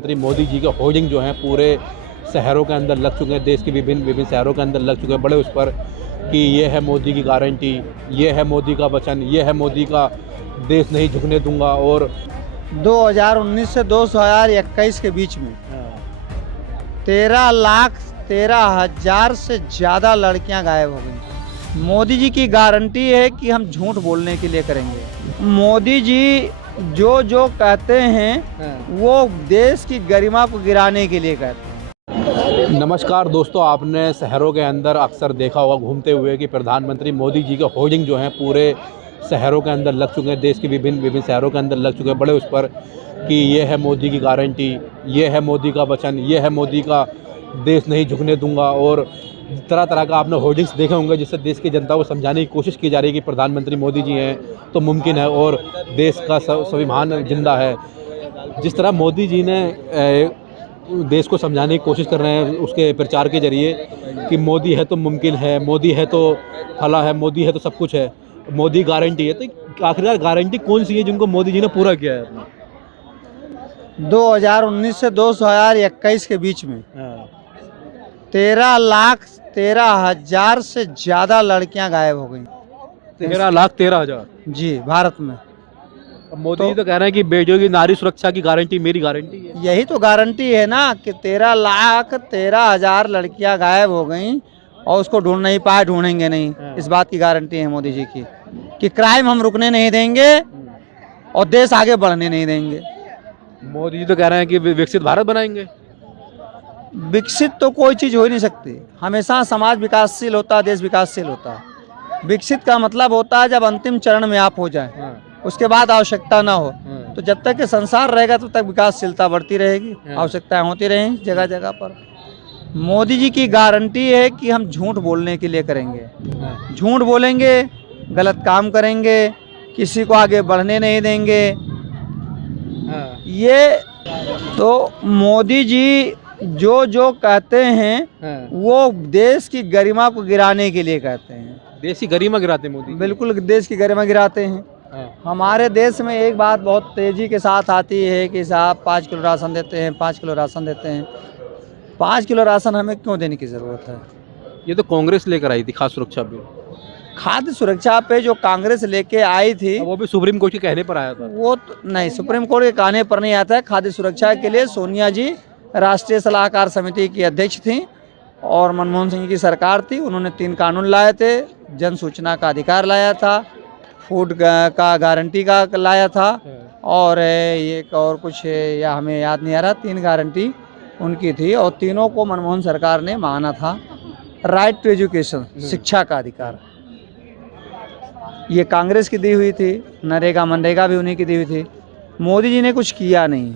प्रधानमंत्री मोदी जी के होर्डिंग जो हैं पूरे शहरों के अंदर लग चुके हैं। देश के विभिन्न विभिन्न शहरों के अंदर लग चुके हैं बड़े उस पर कि ये है मोदी की गारंटी, ये है मोदी का वचन, ये है मोदी का देश नहीं झुकने दूंगा। और 2019 से 2021 के बीच में 13,13,000 से ज़्यादा लड़कियां गायब हो गई। मोदी जी की गारंटी है कि हम झूठ बोलने के लिए करेंगे। मोदी जी जो कहते हैं वो देश की गरिमा को गिराने के लिए कहते हैं। नमस्कार दोस्तों, आपने शहरों के अंदर अक्सर देखा होगा घूमते हुए कि प्रधानमंत्री मोदी जी के होर्डिंग जो हैं पूरे शहरों के अंदर लग चुके हैं। देश के विभिन्न विभिन्न शहरों के अंदर लग चुके हैं बड़े उस पर कि ये है मोदी की गारंटी, ये है मोदी का वचन, ये है मोदी का देश नहीं झुकने दूंगा। और तरह तरह का आपने होर्डिंग्स देखे होंगे जिससे देश की जनता को समझाने की कोशिश की जा रही है कि प्रधानमंत्री मोदी जी हैं तो मुमकिन है और देश का स्वाभिमान जिंदा है। जिस तरह मोदी जी ने देश को समझाने की कोशिश कर रहे हैं उसके प्रचार के जरिए कि मोदी है तो मुमकिन है, मोदी है तो फला है, मोदी है तो सब कुछ है, मोदी गारंटी है। तो आखिरकार गारंटी कौन सी है जिनको मोदी जी ने पूरा किया है अपना? 2019 से 2021 के बीच में 13,13,000 से ज़्यादा लड़कियां गायब हो गई। 13,13,000 जी, भारत में। अब मोदी जी तो कह रहे हैं कि बेटियों की नारी सुरक्षा की गारंटी मेरी गारंटी है। यही तो गारंटी है ना कि 13,13,000 लड़कियां गायब हो गई और उसको ढूंढ नहीं पाए, ढूंढेंगे नहीं। इस बात की गारंटी है मोदी जी की कि क्राइम हम रुकने नहीं देंगे और देश आगे बढ़ने नहीं देंगे। मोदी जी तो कह रहे हैं कि विकसित भारत बनाएंगे। विकसित तो कोई चीज़ हो ही नहीं सकती। हमेशा समाज विकासशील होता है, देश विकासशील होता है। विकसित का मतलब होता है जब अंतिम चरण में आप हो जाए, उसके बाद आवश्यकता ना हो। तो जब तक कि संसार रहेगा तब तक विकासशीलता बढ़ती रहेगी, आवश्यकताएं होती रहेंगी जगह जगह पर। मोदी जी की गारंटी है कि हम झूठ बोलने के लिए करेंगे। झूठ बोलेंगे, गलत काम करेंगे, किसी को आगे बढ़ने नहीं देंगे। ये तो मोदी जी जो कहते हैं वो देश की गरिमा को गिराने के लिए कहते हैं। देश की गरिमा गिराते मोदी। बिल्कुल देश की गरिमा गिराते हैं। हमारे देश में एक बात बहुत तेजी के साथ आती है कि साहब 5 किलो राशन देते हैं, 5 किलो राशन देते हैं। 5 किलो राशन हमें क्यों देने की ज़रूरत है? ये तो कांग्रेस लेकर आई थी खाद्य सुरक्षा बिल। खाद्य सुरक्षा पे जो कांग्रेस लेके आई थी वो भी सुप्रीम कोर्ट के कहने पर आया था। वो नहीं, सुप्रीम कोर्ट के कहने पर नहीं आता है। खाद्य सुरक्षा के लिए सोनिया जी राष्ट्रीय सलाहकार समिति की अध्यक्ष थी और मनमोहन सिंह की सरकार थी। उन्होंने 3 कानून लाए थे। जन सूचना का अधिकार लाया था, फूड का गारंटी का लाया था और ये और कुछ या हमें याद नहीं आ रहा। 3 गारंटी उनकी थी और तीनों को मनमोहन सरकार ने माना था। राइट टू एजुकेशन, शिक्षा का अधिकार, ये कांग्रेस की दी हुई थी। नरेगा मनरेगा भी उन्हीं की दी हुई थी। मोदी जी ने कुछ किया नहीं।